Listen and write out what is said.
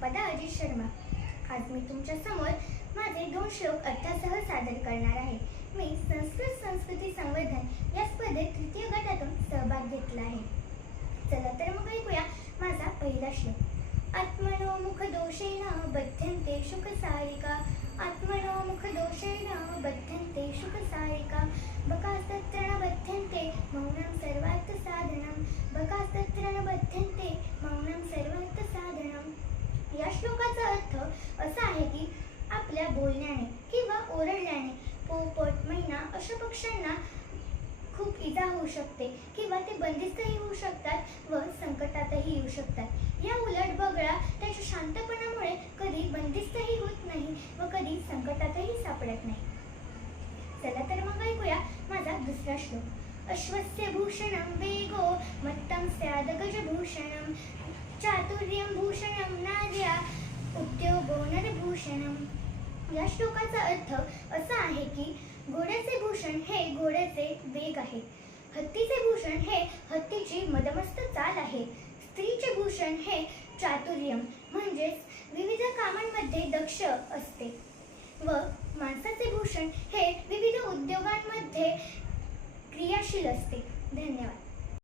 संपदा अजित शर्मा. आज मी तुमच्यासमोर माझे दोन श्लोक अर्थासह सादर करणार आहे. मी संस्कृत संस्कृती संवर्धन या स्पर्धेत तृतीय गटातून सहभाग घेतला आहे. चला तर मग ऐकूया माझा पहिला श्लोक. आत्मनोमुख दोषेन बध्यंते सुख सारिका आहे की आपल्या बोलण्याने किंवा ओरडल्याने पोपट मैना अशा पक्ष्यांना खूप इजा होऊ शकते किंवा ते बंदिस्तही होऊ शकतात व संकटातही येऊ शकतात. या उलट बगळा त्याच्या शांतपणामुळे कधी बंदिस्तही होत नाही व कधी संकटातही सापडत नाही. चला तर मग ऐकूया माझा दुसरा श्लोक. अश्वस्य भूषणं वेगो या श्लोकाचा अर्थ असा आहे की घोड्याचे भूषण हे घोड्याचे वेग आहे. हत्तीचे भूषण हे हत्तीची मदमस्त चाल आहे. स्त्रीचे भूषण हे चातुर्यम म्हणजेच विविध कामांमध्ये दक्ष असते. व माणसाचे भूषण हे विविध उद्योगांमध्ये क्रियाशील असते. धन्यवाद.